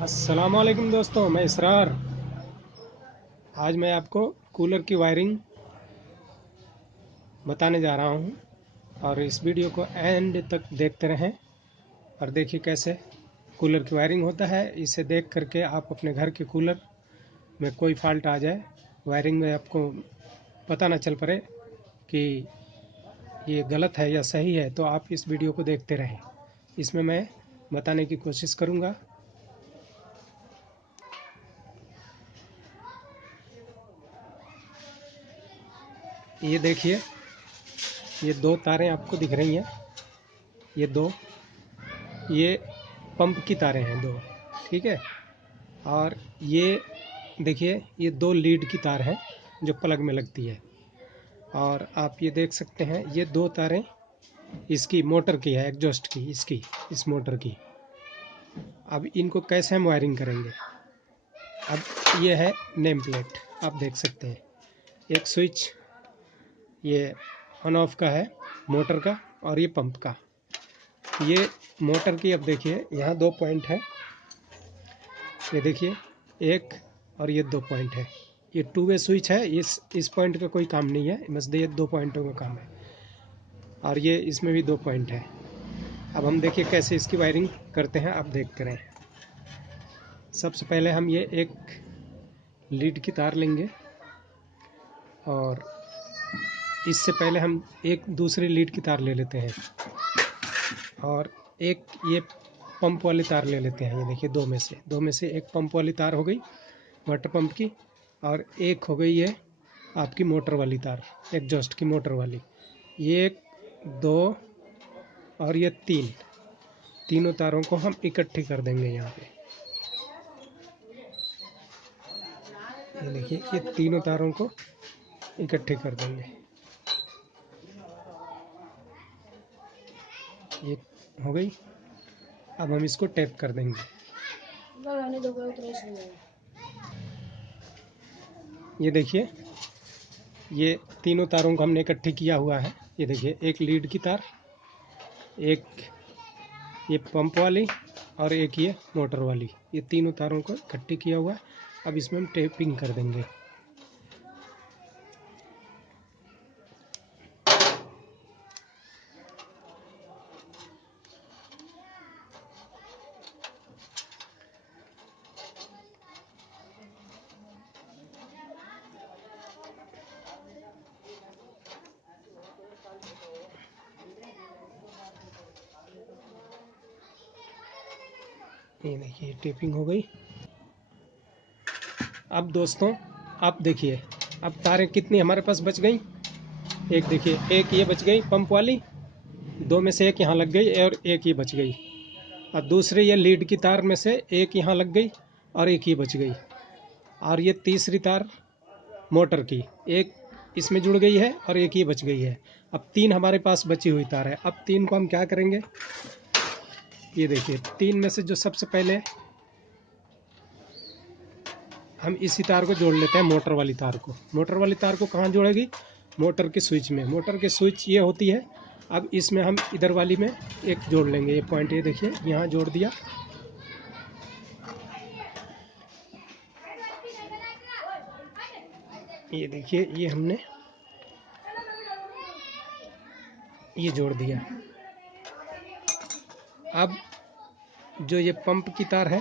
अस्सलाम वालेकुम दोस्तों, मैं इसरार। आज मैं आपको कूलर की वायरिंग बताने जा रहा हूँ और इस वीडियो को एंड तक देखते रहें और देखिए कैसे कूलर की वायरिंग होता है। इसे देख करके आप अपने घर के कूलर में कोई फॉल्ट आ जाए वायरिंग में, आपको पता ना चल पड़े कि ये गलत है या सही है, तो आप इस वीडियो को देखते रहें। इसमें मैं बताने की कोशिश करूँगा। ये देखिए, ये दो तारें आपको दिख रही हैं। ये पंप की तारें हैं दो, ठीक है। और ये देखिए, ये दो लीड की तार है जो प्लग में लगती है। और आप ये देख सकते हैं, ये दो तारें इसकी मोटर की है, एग्जॉस्ट की, इसकी, इस मोटर की। अब इनको कैसे हम वायरिंग करेंगे? अब ये है नेम प्लेट, आप देख सकते हैं। एक स्विच ये ऑन ऑफ का है, मोटर का, और ये पंप का। ये मोटर की, अब देखिए यहाँ दो पॉइंट है, ये देखिए एक, और ये दो पॉइंट है। ये टू वे स्विच है, इस पॉइंट का कोई काम नहीं है, बस ये दो पॉइंटों का काम है। और ये इसमें भी दो पॉइंट है। अब हम देखिए कैसे इसकी वायरिंग करते हैं, आप देखते रहें। सबसे पहले हम ये एक लीड की तार लेंगे और इससे पहले हम एक दूसरी लीड की तार ले लेते हैं और एक ये पंप वाली तार ले लेते हैं। ये देखिए, दो में से एक पंप वाली तार हो गई, वाटर पंप की, और एक हो गई है आपकी मोटर वाली तार, एग्जॉस्ट की मोटर वाली। ये एक, दो और ये तीनों तारों को हम इकट्ठी कर देंगे यहाँ पे। ये देखिए, ये तीनों तारों को इकट्ठे कर देंगे। ये हो गई। अब हम इसको टैप कर देंगे। ये देखिए, ये तीनों तारों को हमने इकट्ठे किया हुआ है। ये देखिए, एक लीड की तार, एक ये पंप वाली, और एक ये मोटर वाली। ये तीनों तारों को इकट्ठे किया हुआ है। अब इसमें हम टेपिंग कर देंगे। ये देखिए, टेपिंग हो गई। अब दोस्तों आप देखिए, अब तारें कितनी हमारे पास बच गई। एक देखिए, एक ये बच गई पंप वाली, दो में से एक यहाँ लग गई और एक ये बच गई। और दूसरी ये लीड की तार में से एक यहाँ लग गई और एक ही बच गई। और ये तीसरी तार मोटर की, एक इसमें जुड़ गई है और एक ही बच गई है। अब तीन हमारे पास बची हुई तार है। अब तीन को हम क्या करेंगे? ये देखिए, तीन में से जो सबसे पहले हम इसी तार को जोड़ लेते हैं, मोटर वाली तार को। मोटर वाली तार को कहाँ जोड़ेगी? मोटर के स्विच में। मोटर के स्विच ये होती है। अब इसमें हम इधर वाली में एक जोड़ लेंगे, ये पॉइंट, ये देखिए यहाँ जोड़ दिया। ये देखिए, ये हमने ये जोड़ दिया। अब जो ये पंप की तार है,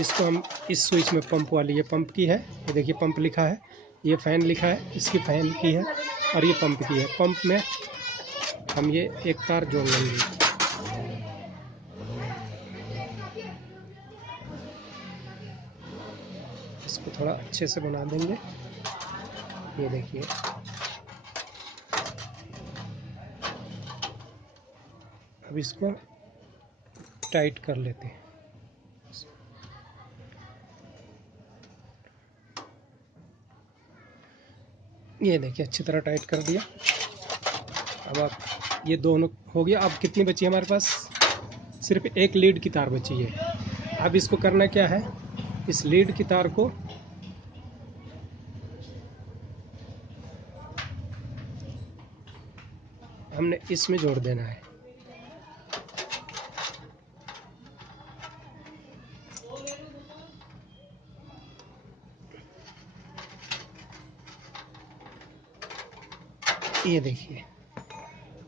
इसको हम इस स्विच में, पंप वाली, ये पंप की है, ये देखिए पंप लिखा है, ये फैन लिखा है, इसकी फैन की है, और ये पंप की है। पंप में हम ये एक तार जोड़ लेंगे। इसको थोड़ा अच्छे से बना देंगे। ये देखिए, अब इसको टाइट कर लेते हैं। ये देखिए, अच्छी तरह टाइट कर दिया। अब आप ये दोनों हो गया। अब कितनी बची है हमारे पास? सिर्फ एक लीड की तार बची है। अब इसको करना क्या है? इस लीड की तार को हमने इसमें जोड़ देना है। ये देखिए,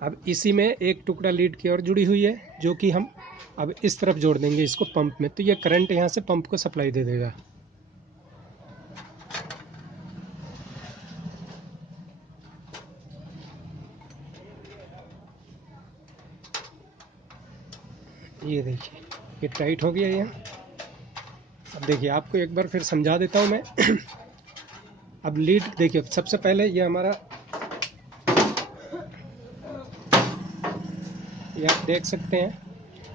अब इसी में एक टुकड़ा लीड की ओर जुड़ी हुई है, जो कि हम अब इस तरफ जोड़ देंगे इसको पंप में, तो ये करंट यहाँ से पंप को सप्लाई दे देगा। ये देखिए, ये टाइट हो गया यहाँ। अब देखिए, आपको एक बार फिर समझा देता हूँ मैं। अब लीड देखिए, सबसे पहले ये हमारा, ये आप देख सकते हैं,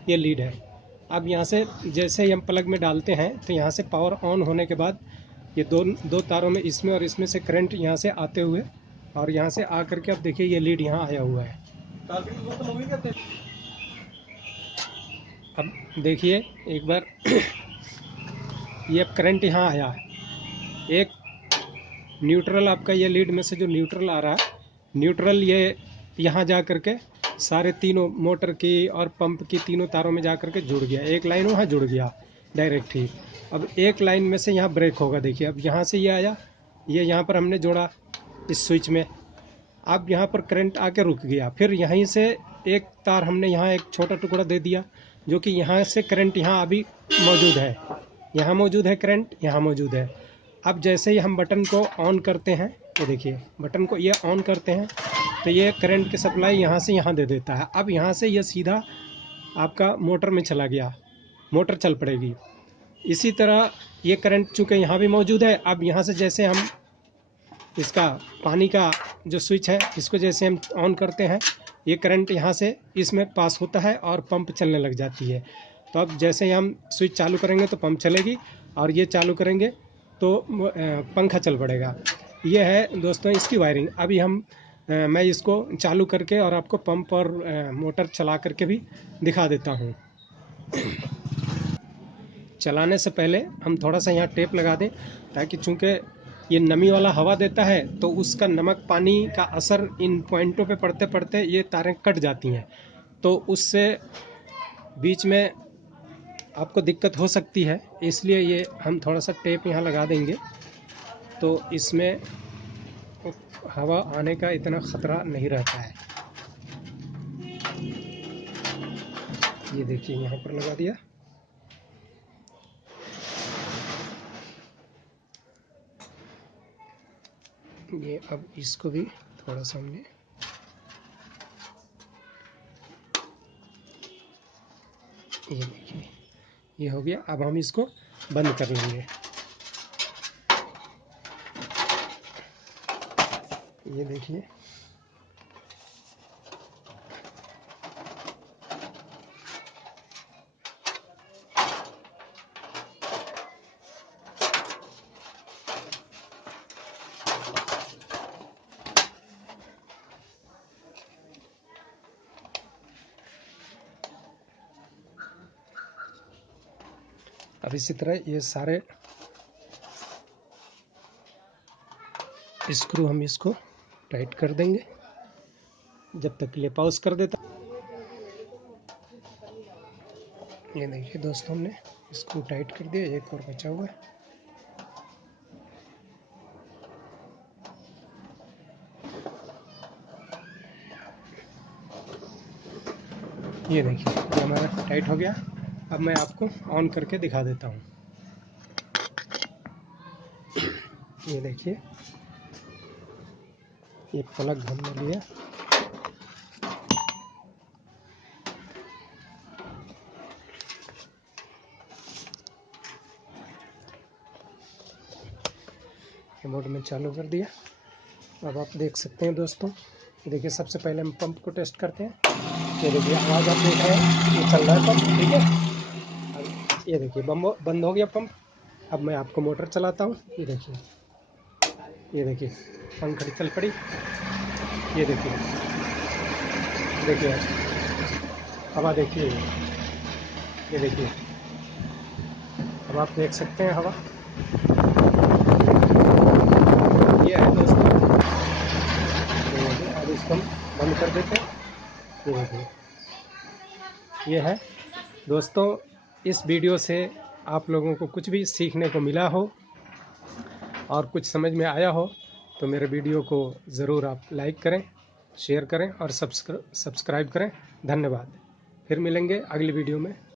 ये लीड है। अब यहाँ से जैसे ही हम प्लग में डालते हैं तो यहाँ से पावर ऑन होने के बाद ये दो तारों में, इसमें और इसमें से करंट यहाँ से आते हुए, और यहाँ से आ करके अब देखिए ये लीड यहाँ आया हुआ है। अब देखिए एक बार, ये अब करंट यहाँ आया है, एक न्यूट्रल आपका, ये लीड में से जो न्यूट्रल आ रहा है, न्यूट्रल ये यहाँ जा करके सारे तीनों मोटर की और पंप की तीनों तारों में जा करके जुड़ गया, एक लाइन वहाँ जुड़ गया डायरेक्ट ही। अब एक लाइन में से यहाँ ब्रेक होगा, देखिए अब यहाँ से ये आया, ये यहाँ पर हमने जोड़ा इस स्विच में, अब यहाँ पर करंट आके रुक गया, फिर यहीं से एक तार हमने यहाँ एक छोटा टुकड़ा दे दिया, जो कि यहाँ से करंट यहाँ अभी मौजूद है, यहाँ मौजूद है करंट, यहाँ मौजूद है। अब जैसे ही हम बटन को ऑन करते हैं, ये देखिए बटन को ये ऑन करते हैं, तो ये करंट की सप्लाई यहाँ से यहाँ दे देता है। अब यहाँ से ये सीधा आपका मोटर में चला गया, मोटर चल पड़ेगी। इसी तरह ये करंट चूँकि यहाँ भी मौजूद है, अब यहाँ से जैसे हम इसका पानी का जो स्विच है, इसको जैसे हम ऑन करते हैं, ये करंट यहाँ से इसमें पास होता है और पंप चलने लग जाती है। तो अब जैसे ही हम स्विच चालू करेंगे तो पंप चलेगी, और ये चालू करेंगे तो पंखा चल पड़ेगा। ये है दोस्तों इसकी वायरिंग। अभी मैं इसको चालू करके और आपको पंप और मोटर चला करके भी दिखा देता हूँ। चलाने से पहले हम थोड़ा सा यहाँ टेप लगा दें, ताकि चूँकि ये नमी वाला हवा देता है तो उसका नमक पानी का असर इन पॉइंटों पे पड़ते पड़ते ये तारें कट जाती हैं, तो उससे बीच में आपको दिक्कत हो सकती है। इसलिए ये हम थोड़ा सा टेप यहाँ लगा देंगे, तो इसमें हवा आने का इतना ख़तरा नहीं रहता है। ये देखिए यहाँ पर लगा दिया। ये अब इसको भी थोड़ा सा हमने, ये देखिए ये हो गया। अब हम इसको बंद कर लेंगे। ये देखिए, अब इसी तरह ये सारे स्क्रू हम इसको टाइट कर देंगे। जब तक के लिए पॉज कर देता। ये देखिए दोस्तों, हमने स्क्रू टाइट कर दिया, एक और बचा हुआ है। ये देखिए ये हमारा टाइट हो गया। अब मैं आपको ऑन करके दिखा देता हूँ। ये देखिए, ये प्लग हमने लिया, रिमोट में चालू कर दिया। अब आप देख सकते हैं दोस्तों, ये देखिए सबसे पहले हम पंप को टेस्ट करते हैं। ये देखिए आवाज़ आप देख रहे हैं, ये चल रहा है पंप, ठीक है। अब ये देखिए बंद हो गया पंप। अब मैं आपको मोटर चलाता हूँ। ये देखिए पंखड़ी चल पड़ी। ये देखिए हवा देखिए, ये देखिए अब आप देख सकते हैं हवा। ये है दोस्तों, अब इसको हम बंद कर देते हैं। ये देखिए, ये है दोस्तों। इस वीडियो से आप लोगों को कुछ भी सीखने को मिला हो और कुछ समझ में आया हो तो मेरे वीडियो को ज़रूर आप लाइक करें शेयर करें और सब्सक्राइब करें। धन्यवाद। फिर मिलेंगे अगली वीडियो में।